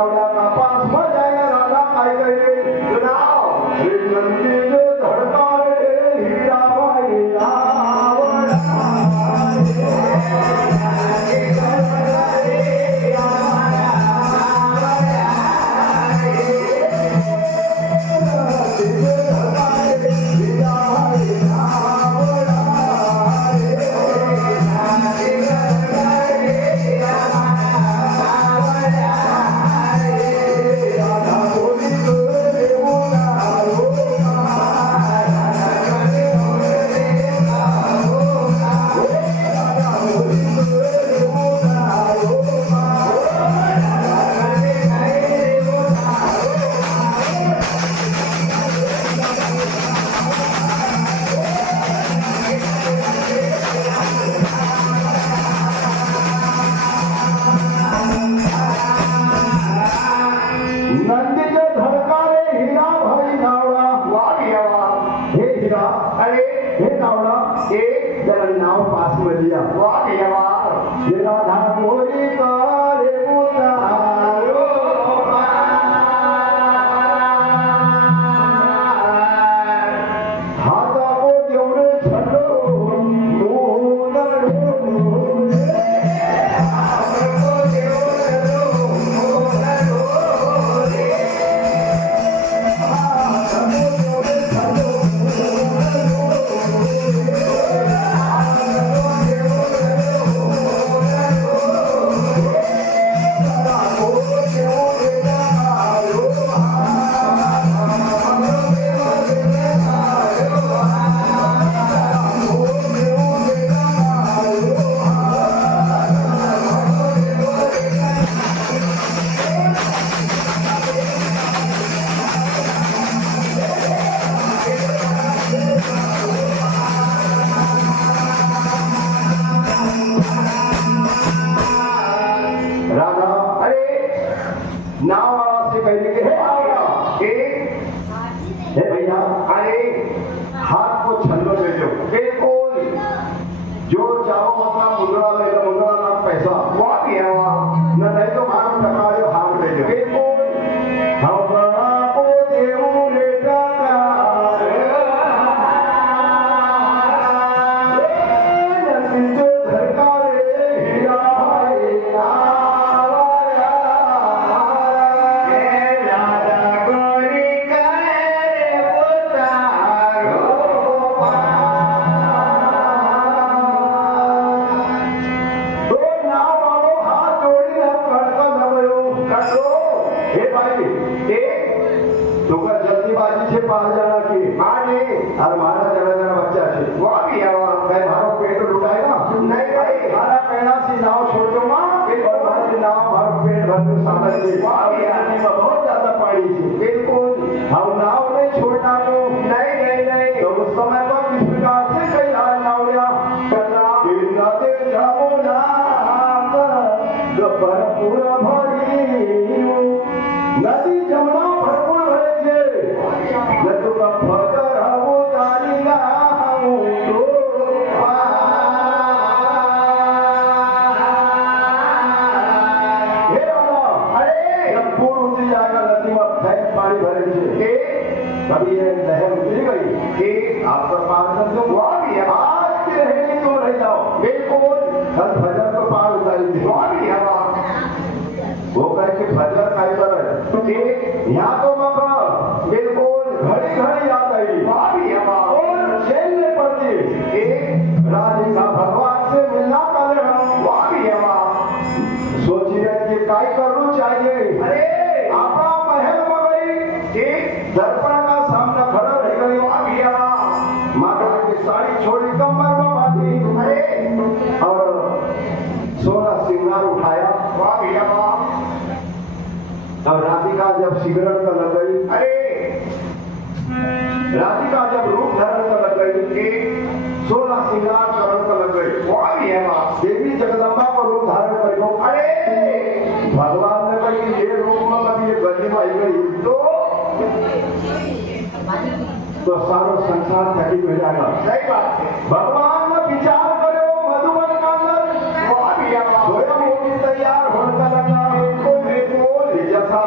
नावड्या कापास मजायला राधा काय कळे नाव नंदी धडकाळे हिराबाई नावडा नंदीचे धडकारे हिरा भाई नावडा वाघ यावा हे हिरा अरे हे नावडा हे जरा नाव पास मध्ये या वाघ यावा हे राधा गोरी कारे उतारो हाता को देवरे छलो नाव वाला से कहने के हे भैया अरे हाथ को छल्लो ले लो बिल्कुल जो चाहो अपना मुंडरा ले लो मुंडरा ना पैसा वो दिया न नहीं तो मारो टका लो हाथ ले लो बिल्कुल हमरा को देऊ ले टका नंदी जो धड़कारे हीरा भाई जल्दीबाजी से पार जाना की और मारा जरा जरा बच्चा से वो अभी आवा मैं मारो पेट लुटाए ना नहीं भाई मारा पेड़ा से नाव छोड़ दो मां और मारी नाव मारो पेट भर के सामने से वो अभी आने में बहुत ज्यादा पानी थी बिल्कुल हम नाव नहीं छोड़ना तो नहीं तो उस समय पर किस प्रकार से कई हाल नावड़िया गिरना दे जाओ ना पर पूरा भरी नदी जमुना भरपूर भरे छे नदू का फकर हवो तारी गाऊ तो हे बाबा अरे जब पूर उतरी जाएगा नदी में फैल पानी भरे छे कभी ये लहर उतरी गई कि आपका पार तो हुआ भी है आज के रहेगी तो रह जाओ बिल्कुल कल फजर को पार उतारी थी हुआ भी है वो कहे कि फजर का इधर है यहाँ तो मका बिल्कुल घड़ी घड़ी याद आई और झेलने पड़ती राधिका भगवान से मिलना कर सोची रहे कि काय करना चाहिए अरे आपा महल में गई दर्पण का सामना खड़ा रह गई माता की साड़ी छोड़ी कमर में बांधी अरे और सोना सिंगार उठाया और राधिका जब सिगरेट का लग गई अरे राधिका जब रूप धारण कर लग गई 16 श्रृंगार करण कर लग गई वो भी है देवी जगदम्बा को रूप धारण करो अरे भगवान ने कही ये रूप में कभी ये गली में आई गई तो सारो संसार थकी हो जाएगा सही बात है भगवान ने विचार करो मधुबन का अंदर वो भी है स्वयं होगी तैयार होने लगा जैसा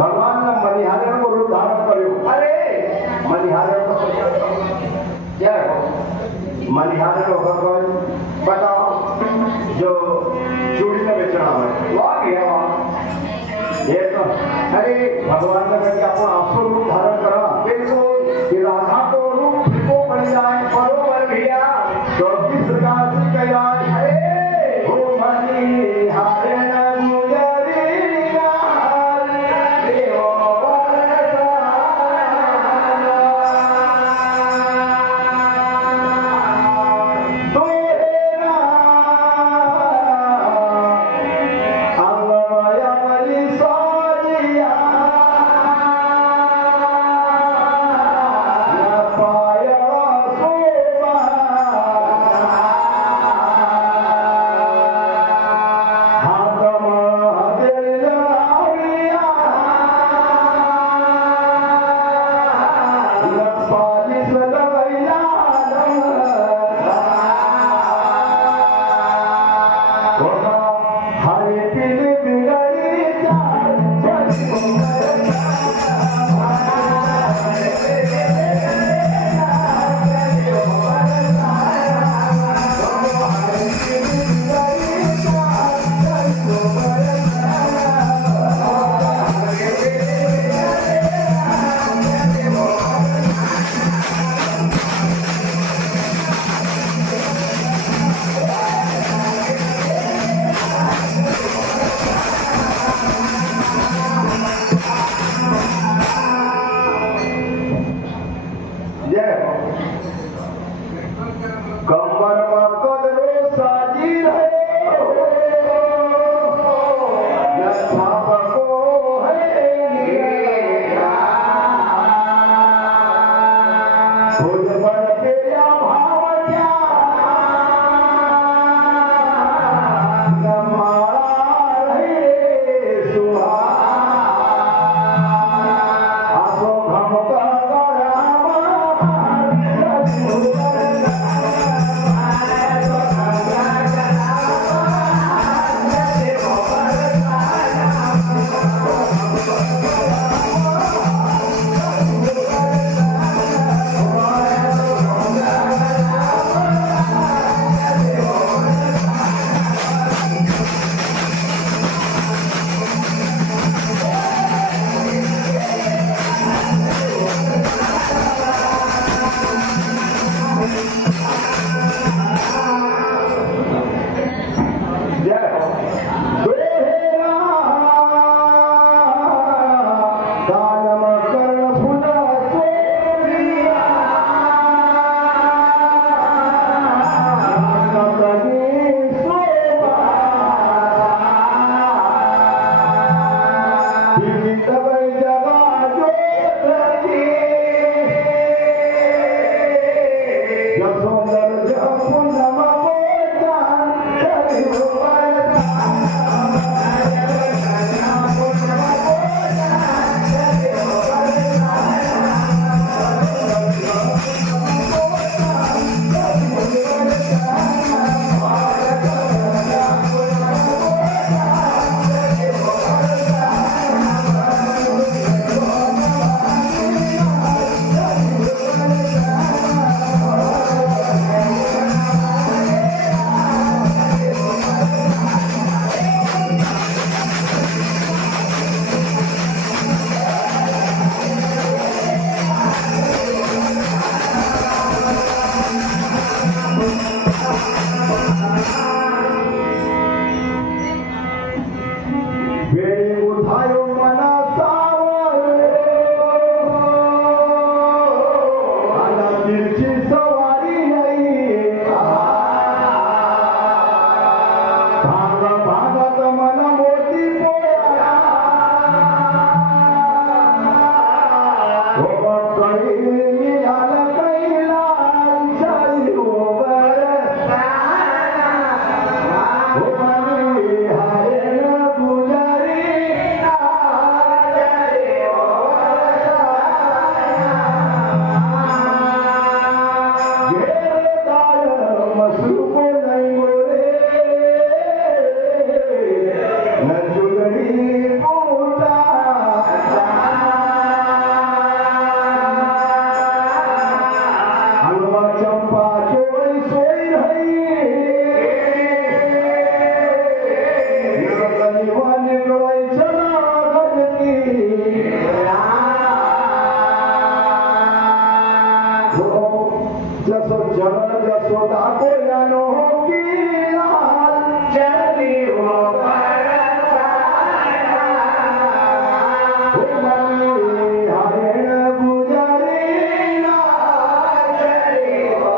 भगवान ने मनिहारे को रूप धारण કર્યો. अरे मनिहारे को क्या हो मनिहारे को भगवान बताओ जो चूड़ी का बेचना है वाह गया वाह ये तो अरे भगवान ने कहा कि अपन आसुर रूप धारण करा बिल्कुल कि राधा को रूप फिको बन जाए बरोबर भैया तो किस प्रकार से कह जाए अरे ओ मनिहारे न गुजरिया देवो जसो जनन जसोदा कोयानो की लाल चली वो परसाया हरण गुजरे चली वो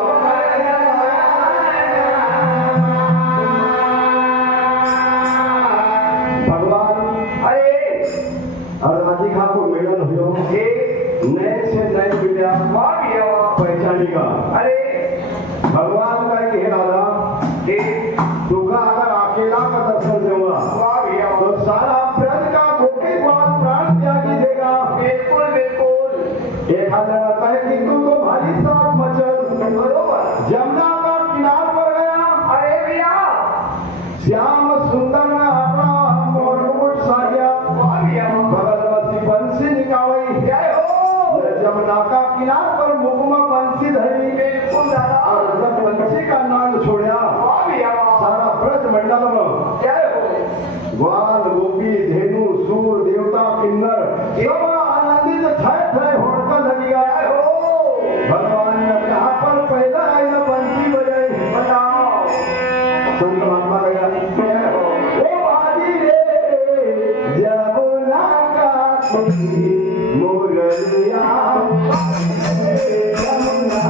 भगवान अरे और अधिका को मिलन हुयो हे नए से नए विद्या वाह भैया पहचानेगा अरे भगवान का कहे दादा हे तुका अगर अकेला का दर्शन दूंगा वाह भैया तो सारा ब्रज का गोपी बात प्राण त्यागी देगा बिल्कुल बिल्कुल एक हाथ लगता है कि तू तो भारी साथ मचल बरोबर जमुना का किनार पर गया अरे भैया श्याम सुंदर ने अपना मोर मुकुट साजा वाह भैया बगल बसी बंसी निकाली जय हो जमुना का किनार पर मुकुमा बंसी धरी बिल्कुल दादा और जब बंसी का नाद छोड़ा वाह भैया सारा ब्रज मंडल में जय हो ग्वाल गोपी धेनु सूर देवता किन्नर सब आनंदित थे होड़कर लगी गया जय हो भगवान ने कहा पर पहला आया बंसी बजाई बताओ संत महात्मा गया जय हो ओ आदि रे जमुना का मुरलिया जमुना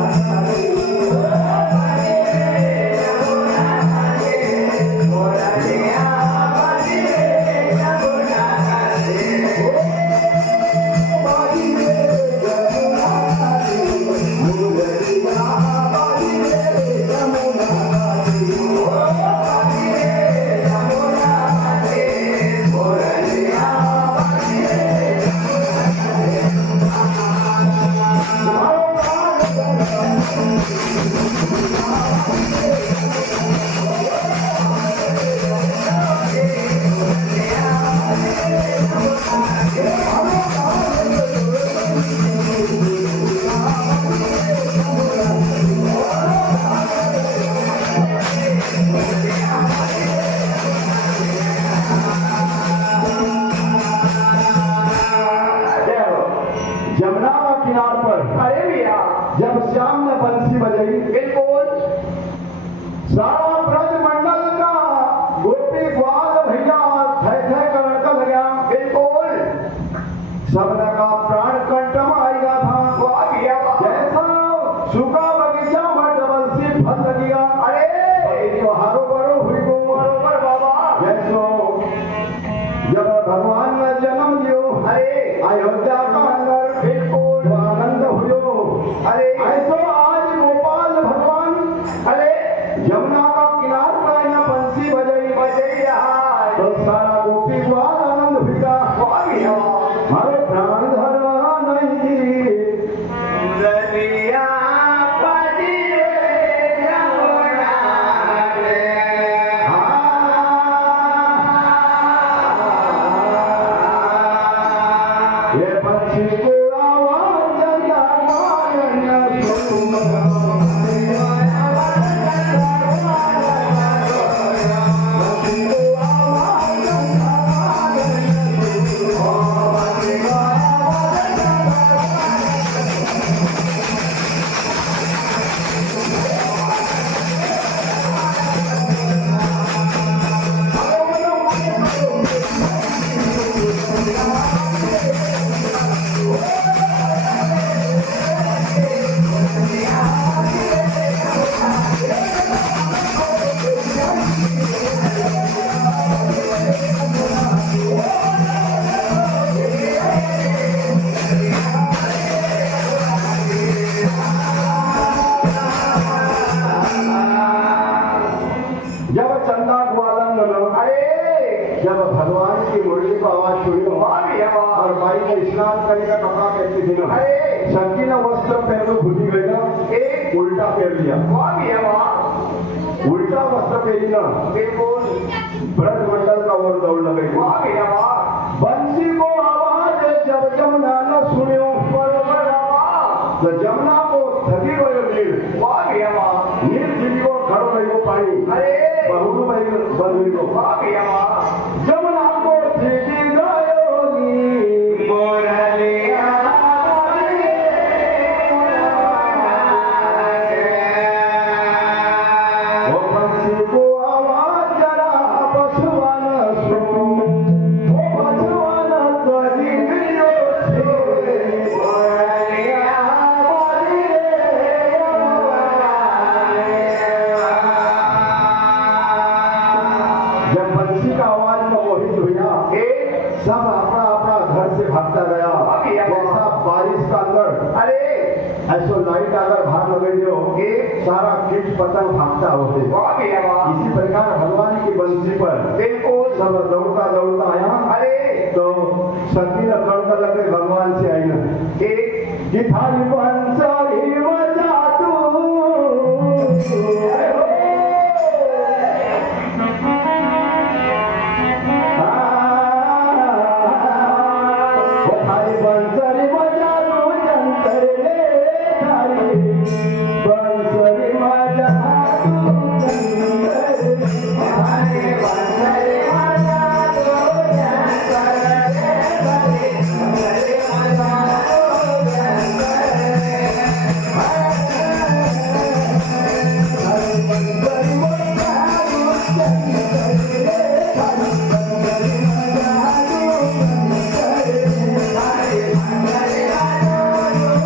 जमुना का किनार पर अरे भैया जब श्याम ने बंसी बजाई बिल्कुल सारा ब्रज मंडल का गोपी ग्वाल भैया थे कर लगा बिल्कुल सबने का प्राण कंठम आएगा था वाह भैया जैसा सूखा बगीचा में डबल सी फल लगेगा अरे जो हारो बड़ो हुई गो बरोबर बाबा जैसो जब भगवान ने जन्म लियो अरे अयोध्या का अंदर बिल्कुल तो आनंद हुयो अरे ऐसो आज गोपाल भगवान अरे यमुना का किनार पर न बंसी बजाई बजई रहा तो सारा गोपी ग्वाल आनंद हुआ वाह भैया हरे प्राण धरा नहीं दुनिया पदी जमुना रे ये बंसी को आवाज जगा मारन सुन जब चंदा ग्वालन अरे जब भगवान की मुरली को आवाज सुनी वाह भैया और भाई ने स्नान करेगा कपड़ा कहती थी ना अरे शक्ति ने वस्त्र पैर में भूली गई ना एक उल्टा पैर लिया वाह भैया उल्टा वस्त्र पहनी ना बिल्कुल ब्रज मंडल का और दौड़ लग गई वाह भैया बंसी को आवाज जब जमुना न सुनियो बरोबर बाबा तो जमुना को थकी गयो नीर वाह भैया नीर थी को खड़ो रही पानी अरे बहुरू भाई बंद हुई को वाह भैया जमुना को थी गयो नीर मोरलिया घर से भागता गया जैसा बारिश का अंदर अरे ऐसो लाइट अगर भाग लगे जो सारा कीट पतंग भागता होते वाह भैया वाह इसी प्रकार भगवान की बंसी पर बिल्कुल सब दौड़ता दौड़ता आया अरे तो सती न कड़का लगे भगवान से आई न कि थारी बंसरी बजा तू थारी बंसरी बजा तू जंतर ले थारी बंसरी बजा तू जंतर थारी बंसरी बजा तू जंतर ले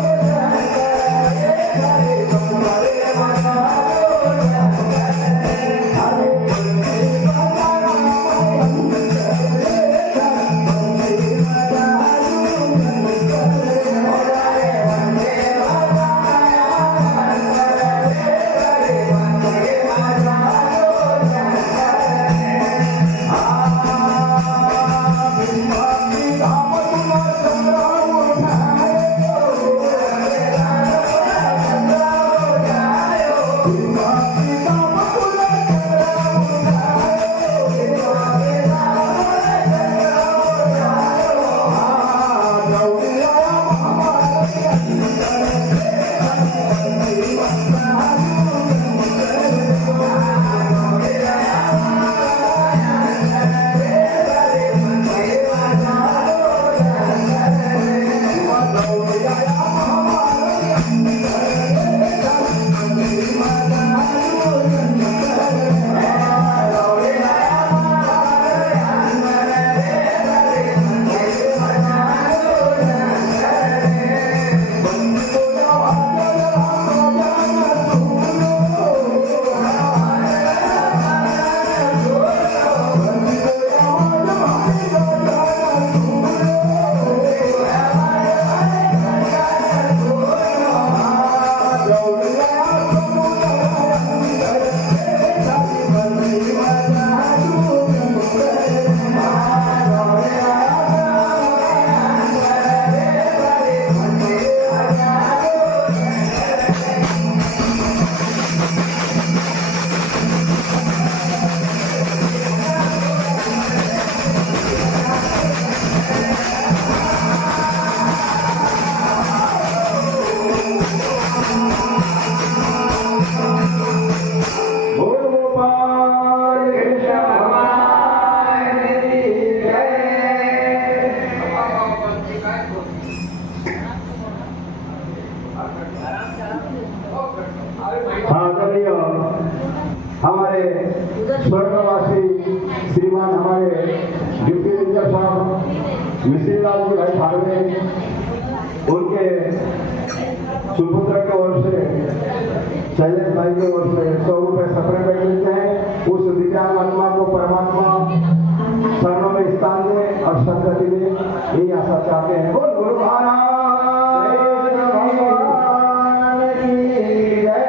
थारी हमारे स्वर्गवासी श्रीमान हमारे डिप्टी रेंजर साहब मिश्री लाल जी भाई ठाकरे उनके सुपुत्र की ओर से शैलेश भाई की ओर से 100 रुपये सप्रेमेंट मिलते हैं। उस दिव्यांग आत्मा को परमात्मा शरणों में स्थान दे और सदगति दे, यही आशा चाहते हैं। बोल गुरु महाराज की जय।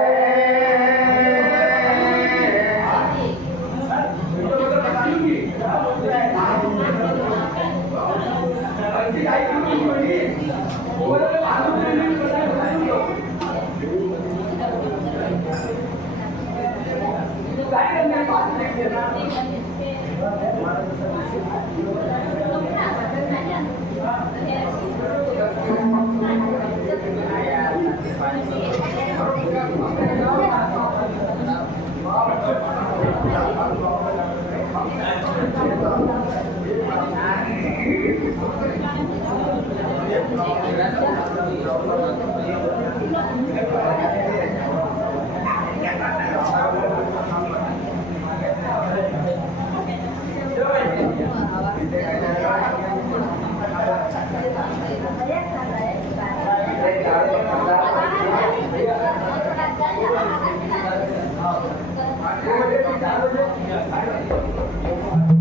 Thank you.